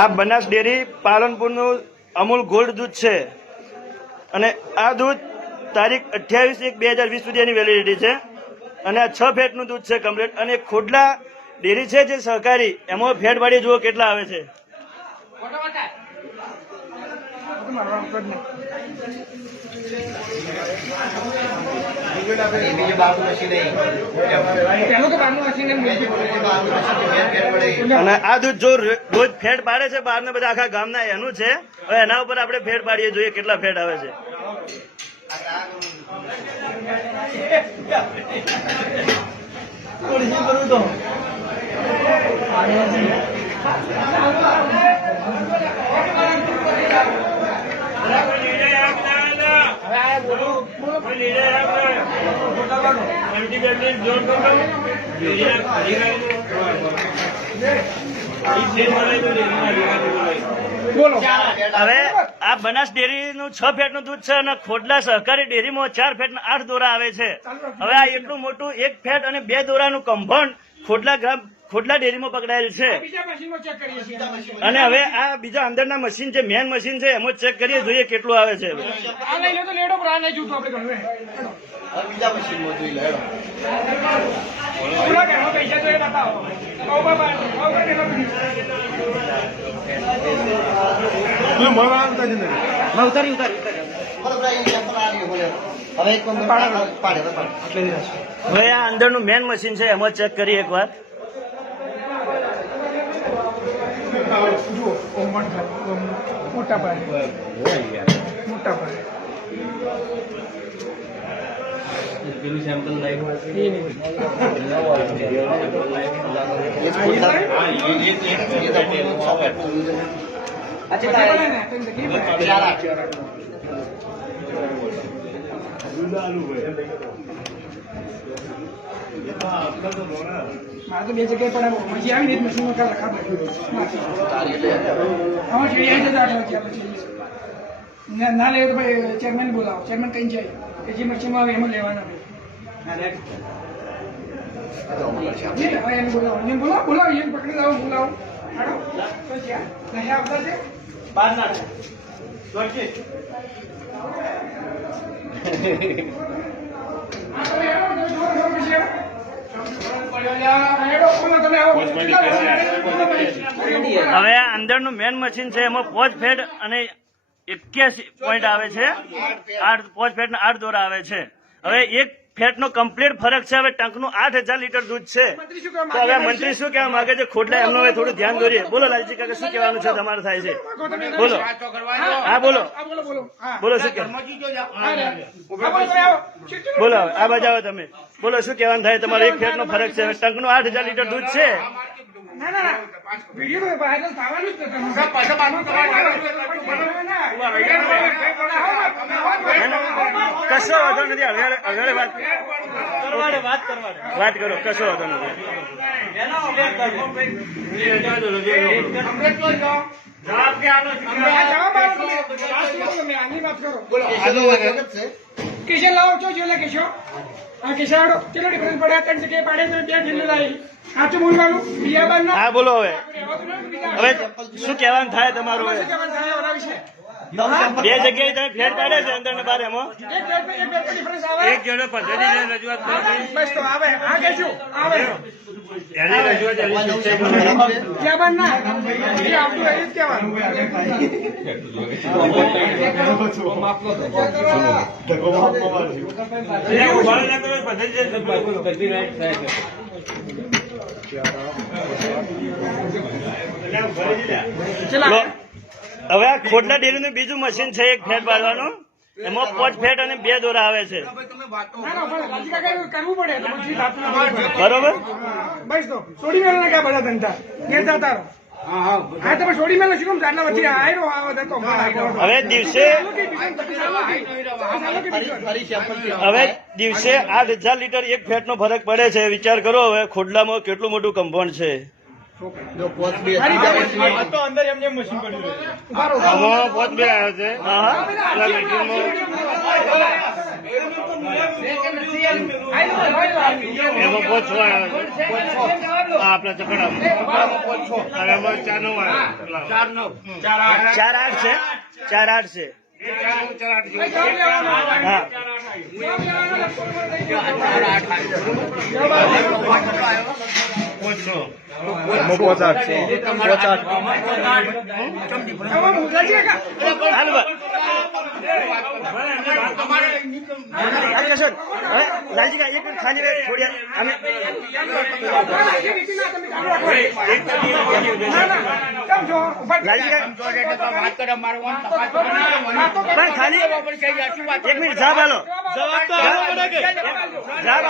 આ Banas dairy પાલનપુરનું Amul gold દૂધ છે અને આ દૂધ તારીખ 28/1/2020 સુધી એની વેલિડિટી છે અને આ 6 ફેટનું દૂધ છે કમ્પ્લીટ. અને ખોડલા ડેરી છે જે સહકારી, એમાં ફેટ વાળી જુઓ કેટલા આવે છે. અને આ દૂધ જો રોજ ફેટ પાડે છે બહાર ને બધા આખા ગામના એનું છે. હવે એના ઉપર આપણે ફેટ પાડીએ, જોઈએ કેટલા ફેટ આવે છે. હવે આ બનાસ ડેરી નું 6 ફેટ નું દૂધ છે અને ખોડલા સહકારી ડેરીમાં 4 ફેટ 8 દોરા આવે છે. હવે આ એટલું મોટું 1 ફેટ અને 2 દોરાનું કમ્પાઉન્ડ ખોડલા ડેરીમાં પકડાયેલ છે. અને હવે આ બીજા અંદરના મશીન છે, મેન મશીન છે, એમાં ચેક કરીએ, જોઈએ કેટલું આવે છે. હવે આ અંદરનું મેન મશીન છે, એમાં ચેક કરીએ એકવાર. મોટા પાયે પેલું સેમ્પલ મારે તો 2 જગ્યાએ પણ મજી આવી ને મશીનમાં કાલ રખા ના લે તો ભાઈ ચેરમેન બોલાવો, ચેરમેન કઈ જાય કે જે મશીનમાં આવે એમાં લેવાના બોલાવો એને પકડી લાવો, બોલાવો આવતા છે બાર ના હવે આ અંદરનું મેન મશીન છે, એમાં 5 ફેટ અને 81 પોઈન્ટ આવે છે. 5 ફેટ 8 દોરા આવે છે. હવે 1 ફેટ નો કમ્પ્લીટ ફરક છે. હવે ટંકનું 8000 લીટર દૂધ છે. તો હવે મંત્રી શું કહેવા માંગે છે ખોડલા, એમનો હવે થોડું ધ્યાન દોરીએ. બોલો લાલજી કાકા, શું કહેવાનું છે તમારે થાય છે? બોલો. હા બોલો બોલો, શું કે બોલો, આ બાજુ આવો તમે. બોલો શું કહેવાનું થાય તમારે? 1 ફેટ નો ફરક છે. ટંકનું 8000 લીટર દૂધ છે. કશો વાંધો નથી. હવે વાત કરો, કશો વાંધો નથી. કિશન લાવો છો જો કેશો આ કિશાડો ચલો ડિફરન્સ પડ્યા 3 જગ્યાએ પાડે તો 2 ઢીલું લાવી સાચું બોલવાનું બિયાબાન ના. હા બોલો. હવે શું કહેવાનું થાય તમારું? 2 જગ્યાએ તમે ફેર પાડે છે અંદર ને બહાર, એમાં એક જણો પદ્ધતિ રજૂઆત કરી બસ તો આવે આ કેશું આવે એની રજૂઆત બિયાબાન ના એ આવતું એ જ કહેવાનું. હવે આ ખોડલા ડેરીનું બીજું મશીન છે, 1 ફેટ પાડવાનું. એમાં 5 ફેટ અને 2 દોરા આવે છે. બરોબર. બસ તો છોડી મેળો ને ક્યાં બધા ધંધા ઘેર જતા રહો. હા તમે છોડી મેળો શું આટલા વચ્ચે આવ્યો હવે દિવસે 8000 લીટર 1 ફેટ નો ફરક પડે છે. વિચાર કરો હવે ખોડલામાં કેટલું મોટું કમ્પાઉન્ડ છે. અંદર એમ મશીન પડ્યું એમાં પોચો આપણા ચકડા અને એમાં 4-9 4-8 છે 4-8 હા પોચો હાલ બા. અરે કિશન, હવે લાલજી એક મિનિટ ખાલી રહે, થોડી વાર. અમે લાલજી પણ ખાલી એક મિનિટ જવાબ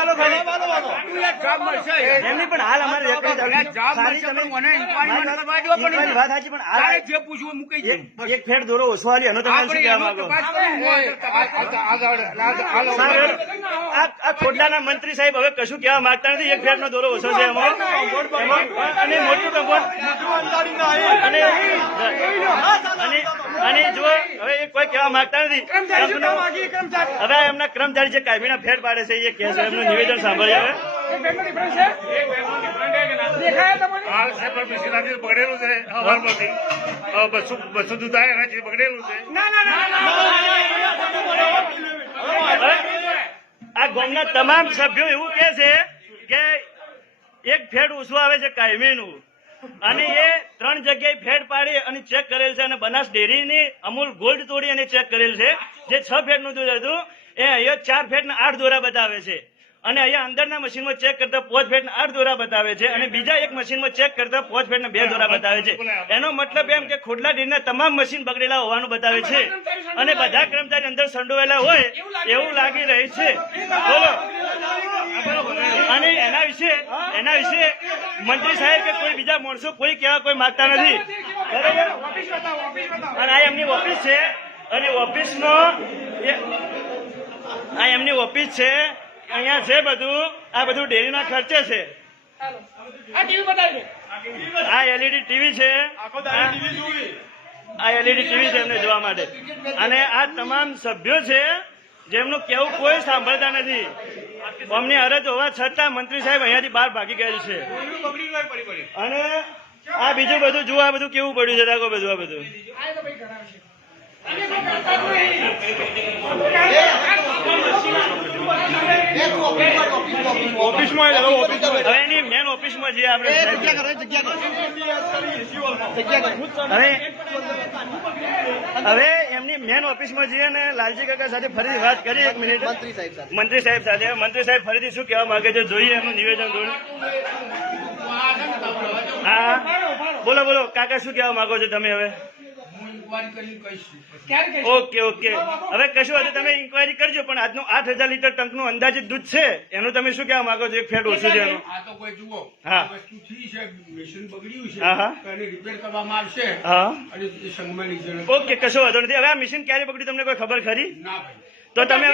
આલો ખાલી એમની પણ હાલ અમારે ખાલી તમે મારી વાત સાચી પણ હાલ એક ફેર દોરો ઓછો આલી એનો તમે શું કહેવા માંગો? આ ખોડલાના મંત્રી સાહેબ હવે કશું કહેવા માંગતા નથી. એક ફેરનો દોરો ઓછો છે એમાં અને મોટું અને જો હવે એ કોઈ કહેવા માંગતા નથી. હવે એમના કર્મચારી જે કાયમીના ફેર પાડે છે એ કહે છે એમનું નિવેદન સાંભળીએ હવે. હાલ સાહેબ મિશનરી બગડેલું છે હવારમાંથી 200 દૂધ આવે એનાથી બગડેલું છે. આ ગામના તમામ સભ્યો એવું કે છે કે એક ફેડ ઓછું આવે છે કાયમીનું અને એ 3 જગ્યાએ ફેડ પાડી અને ચેક કરેલ છે અને બનાસ ડેરીની અમૂલ ગોલ્ડ તોડી અને ચેક કરેલ છે. જે 6 ફેડનું દૂધ હતું એ અહીંયા 4 ફેડના 8 દોરા બતાવે છે અને અહીંયા અંદરના મશીનમાં ચેક કરતા 5 ફેડના 8 દોરા બતાવે છે અને બીજા એક મશીનમાં ચેક કરતા 5 ફેડના 2 દોરા બતાવે છે. એનો મતલબ એમ કે ખોડલા ડેરીના તમામ મશીન બગડેલા હોવાનું બતાવે છે અને બધા કર્મચારી અંદર સંડોવાયેલા હોય એવું લાગી રહ્યું છે. બોલો. અને એના વિશે મંત્રી સાહેબ કે કોઈ બીજા માણસો કોઈ કહેવા કોઈ માંગતા નથી. બરાબર. અને આ એમની ઓફિસ છે અને ઓફિસમાં આ એમની ઓફિસ છે. અહીંયા છે બધું. આ બધું ડેરીના ખર્ચે છે. આ એલઈડી ટીવી છે. આ એલઈડી ટીવી છે એમને જોવા માટે. અને આ તમામ સભ્યો છે જેમનું કેવું કોઈ સાંભળતા નથી. અમને અરજ હોવા છતાં મંત્રી સાહેબ અહીંયાથી બહાર ભાગી ગયેલ છે. અને આ બીજું બધું જુઓ, આ બધું કેવું પડ્યું છે. રાખો બધું આ બધું હવે એની મેન ઓફિસમાં જઈએ આપણે. હવે એમની મેન ઓફિસમાં જઈએ ને લાલજી કાકા સાથે ફરીથી વાત કરીએ. 1 મિનિટ મંત્રી સાહેબ સાથે. મંત્રી સાહેબ ફરીથી શું કહેવા માંગે છે જોઈએ એમનું નિવેદન જોડે. હા બોલો બોલો કાકા શું કહેવા માંગો છો તમે હવે? ઓકે હવે કશું હતું તમે ઇન્કવાયરી કરજો પણ આજનું 8000 લીટર ટંકનું અંદાજિત દૂધ છે એનું તમે શું કહેવા માંગો છો? એક ફેટ ઓછું છે એનું. હા ઓકે કશો વાંધો નથી. હવે આ મશીન ક્યારે બગડ્યું તમને કોઈ ખબર ખરી? તો તમે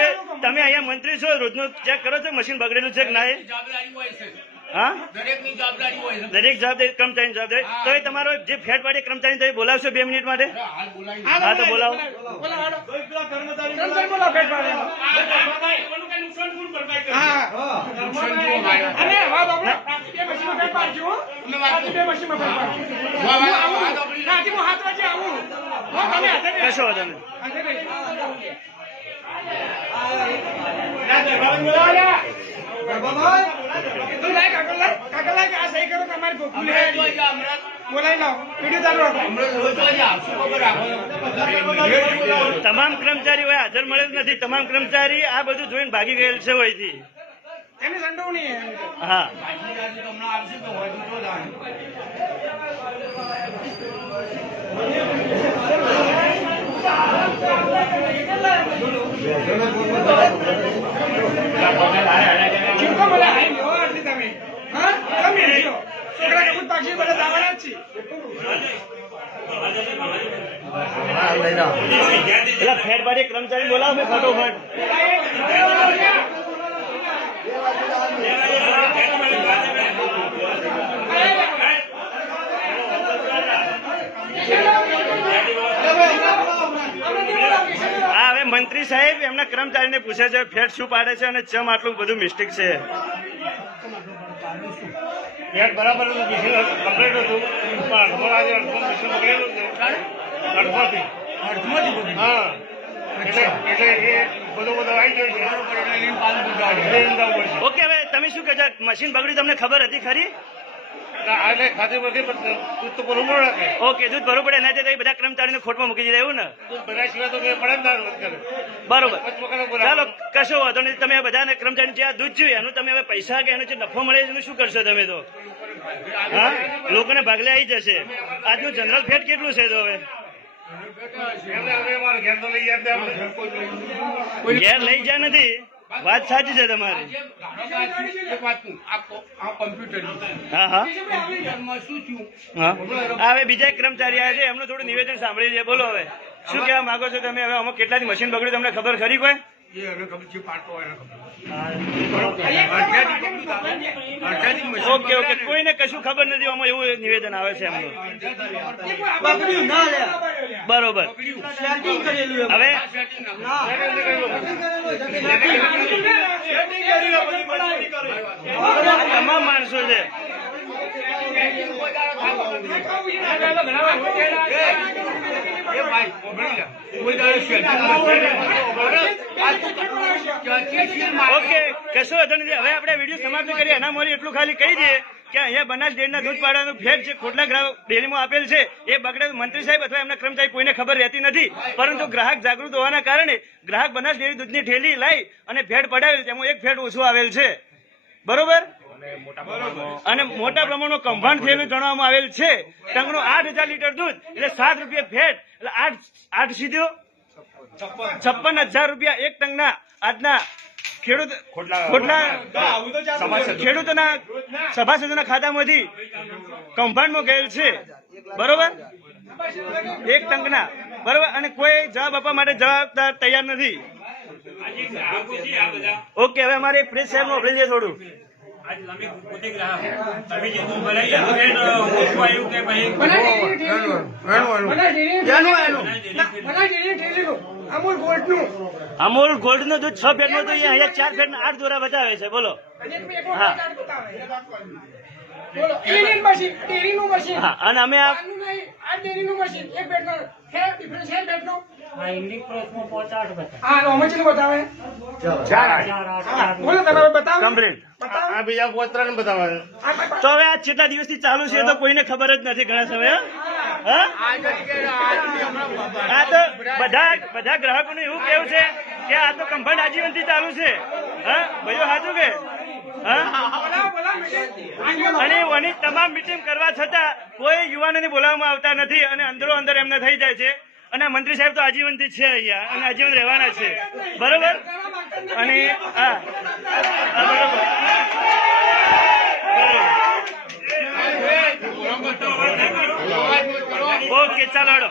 અહીંયા મંત્રી છો, રોજનું ચેક કરો છો મશીન બગડેલું છે કે ના? હા દરેક જવાબદારી કર્મચારી જવાબદારી. તો એ તમારો જે ફેટ વાળી કર્મચારી તમે બોલાવશો 2 મિનિટ માટે? હા તો બોલાવો. કશો વાંધો નહીં. તમામ કર્મચારીઓ હાજર મળેલ નથી. તમામ કર્મચારી આ બધું જોઈને ભાગી ગયેલ છે હોયથી. હા પેલા ફેટ વાળી કર્મચારી બોલાવો મેં ફટોફટ. હા હવે મંત્રી સાહેબ એમના કર્મચારીને પૂછે છે ફેટ શું પાડે છે અને ચમ આટલું બધું મિસ્ટેક છે. પેટ બરાબર હતું, મશીન કમ્પ્લીટ હતું, પણ અડધો આજે અડધો મશીન બગડેલું છે. અડધોથી. હા. એટલે એ બધું આવી ગયું છે. એટલે એમ જવું પડશે. ઓકે, હવે તમે શું કહો છો? મશીન બગડ્યું તમને ખબર હતી ખરી? એટલે ખાતી બધી પણ દૂધ તો ભરવું ન રાખે. ઓકે, દૂધ ભરવું પડે એનાથી તો એ બધા કર્મચારીને ખોટમાં મૂકી દીધા એવું ને? દૂધ ભર્યા સિવાય તો કંઈ પડે જ ના રોજ કરે. બરોબર. વખત બોલાવે. ચાલો, કશો વાંધો નહીં. તમે બધાને કર્મચારી જે આ દૂધ જોયું એનું તમે હવે પૈસા કે એનો જે નફો મળે એનું શું કરશો તમે તો? હા, લોકોને ભાગલે આવી જશે. આજનું જનરલ ફેટ કેટલું છે તો હવે? એમને હવે અમારે ઘેર તો લઈ જાય આપણે. ઘેર લઈ જાય નથી, વાત સાચી છે તમારી. હા હા હા. હવે બીજા એક કર્મચારી આવ્યા છે, એમનું થોડું નિવેદન સાંભળી લે. બોલો હવે શું કહેવા માંગો છો તમે? હવે આમાં કેટલાની મશીન બગડ્યું તમને ખબર ખરી કોઈ? ઓકે ઓકે, કોઈને કશું ખબર નથી આમાં, એવું નિવેદન આવે છે એમનું. બરોબર. હવે આ તમામ માણસો છે. ઓકે, કશો વાંધો નથી. હવે આપણે વિડીયો સમાપ્ત કરીએ. એના મોરી એટલું ખાલી કહી દઈએ કે અહીંયા બનાસ ડેરીના દૂધ પાડાનું ફેટ જે ખોટલા ગ્રાહક ડેરીમાં આપેલ છે એ બગડે. મંત્રી સાહેબ અથવા એમના કર્મચારી કોઈને ખબર રહેતી નથી, પરંતુ ગ્રાહક જાગૃત હોવાના કારણે ગ્રાહક બનાસ ડેરી દૂધની ઠેલી લાવી અને ફેટ પડાવેલ, તેમાં એક ફેટ ઓછું આવેલ છે. બરોબર. અને મોટા પ્રમાણમાં કૌભાંડ થયેલું જણાવવામાં આવેલ છે. ટંકનું 8,000 લીટર દૂધ એટલે 7 રૂપિયા ફેટ એટલે 8 સીધો 56,000 રૂપિયા એક ટંકના આજના ખેડૂતોના સભાસદોના ખાતામાંથી કૌભાંડમાં ગયેલ છે. બરોબર, એક ટંકના. બરોબર, અને કોઈ જવાબ આપવા માટે જવાબદાર તૈયાર નથી. ઓકે, હવે અમારે એક પ્રેસ સાહેબ મોકલી દે થોડું. અમૂલ ગોલ્ડ નું દૂધ 6 ફેટ નું તો અહીંયા 4 ફેટ 8 દોરા બતાવે છે. બોલો. હા હા. અને અમે આ કમ્પ્લીટ. આ બીજા પોતરાને બતાવે. તો હવે આ કેટલા દિવસથી ચાલુ છે તો કોઈને ખબર જ નથી ઘણા સમય. હા, આ તો બધા ગ્રાહકોનું એવું કેવું છે કે આ તો કૌભાંડ આજીવનથી ચાલુ છે. હા ભાઈઓ, સાચું કે? અને એની તમામ મિટિંગ કરવા છતાં કોઈ યુવાનોને બોલાવવામાં આવતા નથી અને અંદરો અંદર એમને થઈ જાય છે. અને મંત્રી સાહેબ તો આજીવનથી છે અહીંયા અને આજીવન રહેવાના છે. બરોબર. અને હા બરોબર. ઓકે, ચાલો.